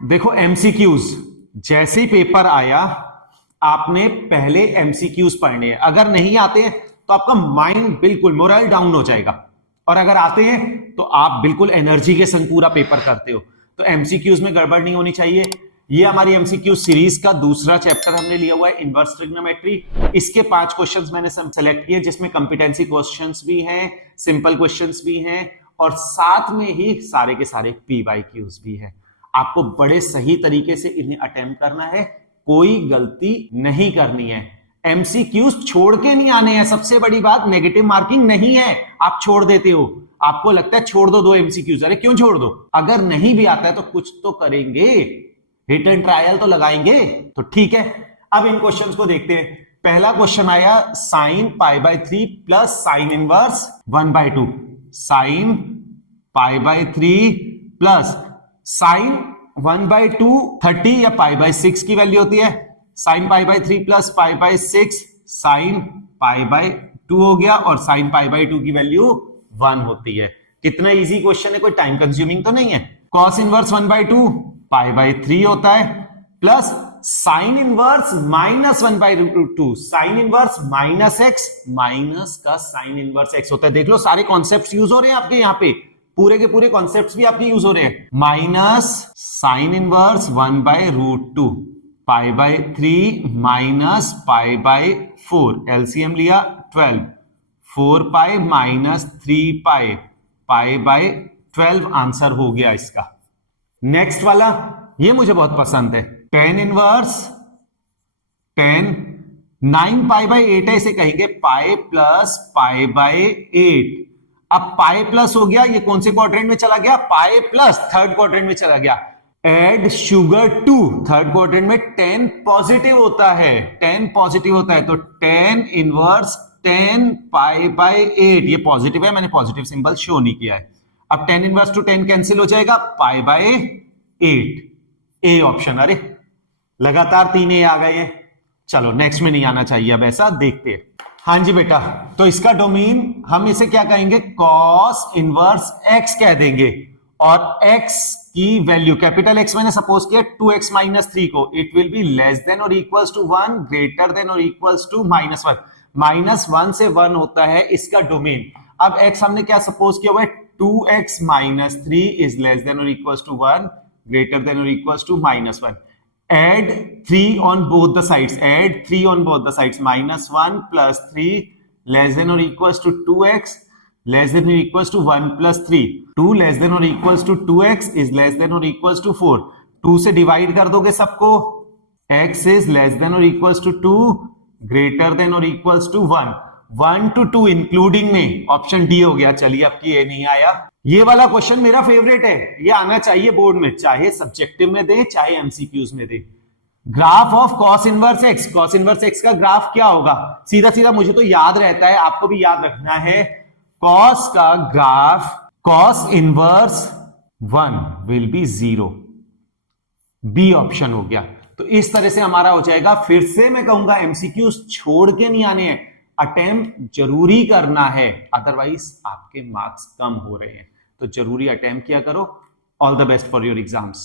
देखो एमसीक्यूज जैसे ही पेपर आया आपने पहले एमसीक्यूज पढ़ने हैं। अगर नहीं आते हैं तो आपका माइंड बिल्कुल मोरल डाउन हो जाएगा, और अगर आते हैं तो आप बिल्कुल एनर्जी के संग पूरा पेपर करते हो। तो एमसीक्यूज में गड़बड़ नहीं होनी चाहिए। ये हमारी एमसीक्यू सीरीज का दूसरा चैप्टर हमने लिया हुआ है, इनवर्स ट्रिग्नोमेट्री। इसके 5 क्वेश्चंस मैंने सेलेक्ट किए, जिसमें कंपिटेंसी क्वेश्चंस भी हैं, सिंपल क्वेश्चंस भी हैं, और साथ में ही सारे के सारे पीवाईक्यूज भी है। आपको बड़े सही तरीके से इन्हें अटेम्प्ट करना है, कोई गलती नहीं करनी है। एमसीक्यूज छोड़ के नहीं आने हैं। सबसे बड़ी बात, नेगेटिव मार्किंग नहीं है। आप छोड़ देते हो, आपको लगता है छोड़ दो एमसीक्यूज। अरे क्यों छोड़ दो? अगर नहीं भी आता है तो कुछ तो करेंगे, रिटर्न ट्रायल तो लगाएंगे। तो ठीक है, अब इन क्वेश्चंस को देखते हैं। पहला क्वेश्चन आया sine π/3 plus sine inverse 1/2। Sine π/3 plus sine 1/2 30 या π/6 की वैल्यू होती है। साइन π/3 प्लस π/6 साइन π/2 हो गया, और साइन π/2 की वैल्यू 1 होती है। कितना इजी क्वेश्चन है, कोई टाइम कंज्यूमिंग तो नहीं है। कॉस इनवर्स 1/2 π/3 होता है, plus sine inverse -1/2 sine inverse minus x, minus का साइन इनवर्स एक्स होता है। देख लो सारे कॉन्सेप्ट्स यूज हो रहे हैं आपके यहाँ पे, पूरे के पूरे कॉन्सेप्ट्स भी आपके यूज हो रहे हैं। Minus sine inverse 1/√2 π/3 minus π/4, LCM लिया 12, 4π माइनस 3π, π/12 आंसर हो गया इसका। नेक्स्ट वाला ये मुझे बहुत पसंद है, टेन इनवर्स 10 9π/8 है, इसे कहेंगे पाई प्लस π/8। अब पाई प्लस हो गया, ये कौन से क्वाड्रेंट में चला गया? पाई प्लस थर्ड क्वाड्रेंट में चला गया। Add sugar to, third quadrant में 10 पॉजिटिव होता है, 10 पॉजिटिव होता है, तो 10 इनवर्स 10 π/8, ये पॉजिटिव है, मैंने पॉजिटिव सिंबल शो नहीं किया है। अब 10 इनवर्स टू 10 कैंसिल हो जाएगा, π/8, ए ऑप्शन। अरे लगातार 3 ए आ गए हैं। चलो नेक्स्ट में नहीं आना चाहिए, अब ऐसा देखते हैं। हाँ जी बेटा, तो इसका डोमेन हम इसे क्या कहेंगे? कॉस इनवर्स एक्स कह देंगे, और एक्स की वैल्यू कैपिटल एक्स मैंने सपोज किया 2x - 3 को, it will be less than और इक्वल्स टू 1, ग्रेटर देन और इक्वल्स टू -1। -1 से 1 होता है इसका डोमेन। अब x हमने क्या सपोज किया हुआ है? 2x - 3 इज लेस देन और equals to 1, greater than or equals to -1. Add 3 on both the sides. Add 3 on both the sides. -1 plus 3 less than or equals to 2x less than or equals to 1 plus 3. 2 less than or equals to 2x is less than or equals to 4. 2 से divide कर दोगे सबको, x is less than or equals to 2, greater than or equals to 1. 1 to 2 including में option D हो गया। चलिए आपकी ये नहीं आया। ये वाला क्वेश्चन मेरा फेवरेट है, ये आना चाहिए बोर्ड में, चाहे सब्जेक्टिव में दे चाहे एमसीक्यूज में दे। Graph of cos inverse x, cos inverse x का ग्राफ क्या होगा? सीधा सीधा मुझे तो याद रहता है, आपको भी याद रखना है। कॉस का graph cos inverse 1 will be 0, B option हो गया। तो इस तरह से हमारा हो जाएगा। फिर से मैं कहूंगा एमसीक्यूज छोड़ के नहीं आने हैं, अटेम्प्ट जरूरी करना है, अदरवाइज आपके मार्क्स कम हो रहे हैं। तो जरूरी अटेम्प्ट किया करो। All the best for your exams.